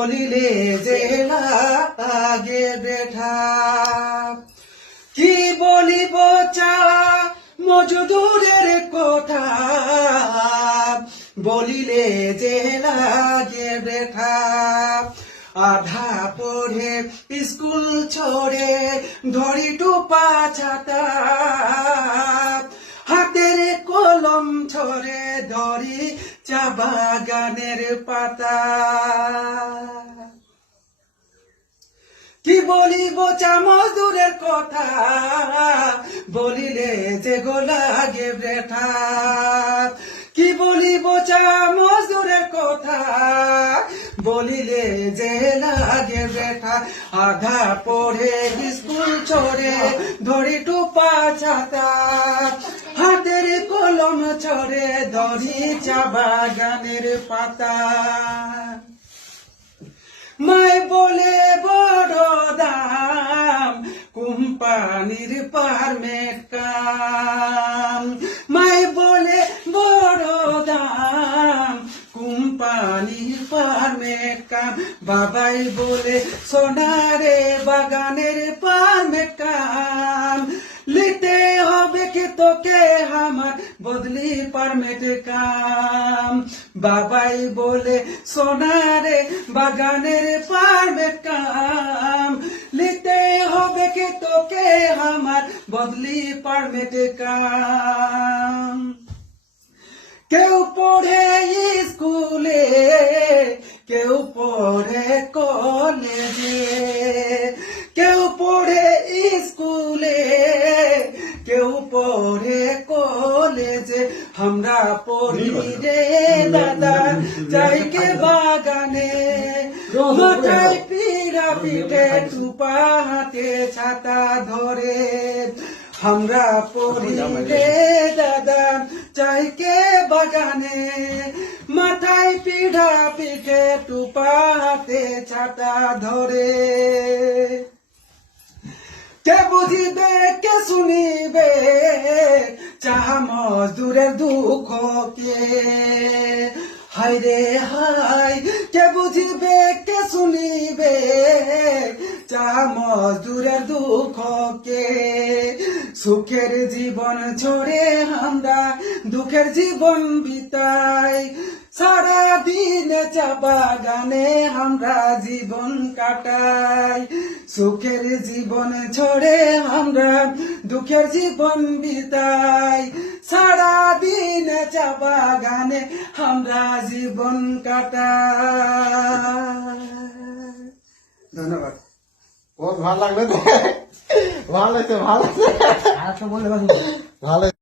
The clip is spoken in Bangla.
বলিলে যে লাগে বেঠা কি বলিব চা মজদুরের কথা বলিলে যে লাগে বেঠা আধা পড়ে স্কুল ছোড়ে ধরি টুপা ছাতা হাতের কলম ছড়ে ধরি চা বাগানের পাতা কি বলিব চা মজদুরের কথা বলিলে যে গো লাগে বেঠা কি বলিব চা মজদুরের কথা বলিলে যে লাগে বেঠা আধা পড়ে স্কুল ছোড়ে ধরি টুপা ছাতা হাতের কলম ছড়ে ধরি চা বাগানের পাতা মাই বলে বড় দাম কোম্পানির পারমিট কাম মাই বলে বড় দাম কোম্পানির পারমিট কাম বাবাই বলে সোনারে বাগানের পারমিট কাম লিতে হবে কি তোকে আমার বদলি পারমিট কাম বাবাই বলে সোনারে বাগানের পারমিট কাম লিতে হবে কি তোকে আমার বদলি পারমিট কাম কেউ পড়ে স্কুলে কেউ পড়ে কলেজে কেউ পড়ে স্কুলে কেউ পড়ে কলেজে আমরা পড়ি রে দাদা যাইকে বাগানে মাথায় পিড়া পিঠে টুপা হাতে ছাতা ধরে আমরা পড়ি রে দাদা চাইকে বাগানে মাথায় পিঠা পিঠে টুপা হাতে ছাতা ধরে কে বুঝিবে কে শুনিবে চাহ মজদুরের দুঃখ কে হায় রে হায় কে বুঝিবে কে শুনিবে চাহ মজদুরের দুঃখ কে সুখের জীবন ছোড়ে আমরা দুঃখের জীবন বিতাই সারা দিন চা বাগানে আমরা জীবন কাটাই সুখের জীবন ছোড়ে আমরা দুঃখের জীবন বিতাই সারা দিন চা বাগানে আমরা জীবন কাটাই ধন্যবাদ বহুত ভালো লাগলো ভালো লাগছে ভালো লাগছে ভালো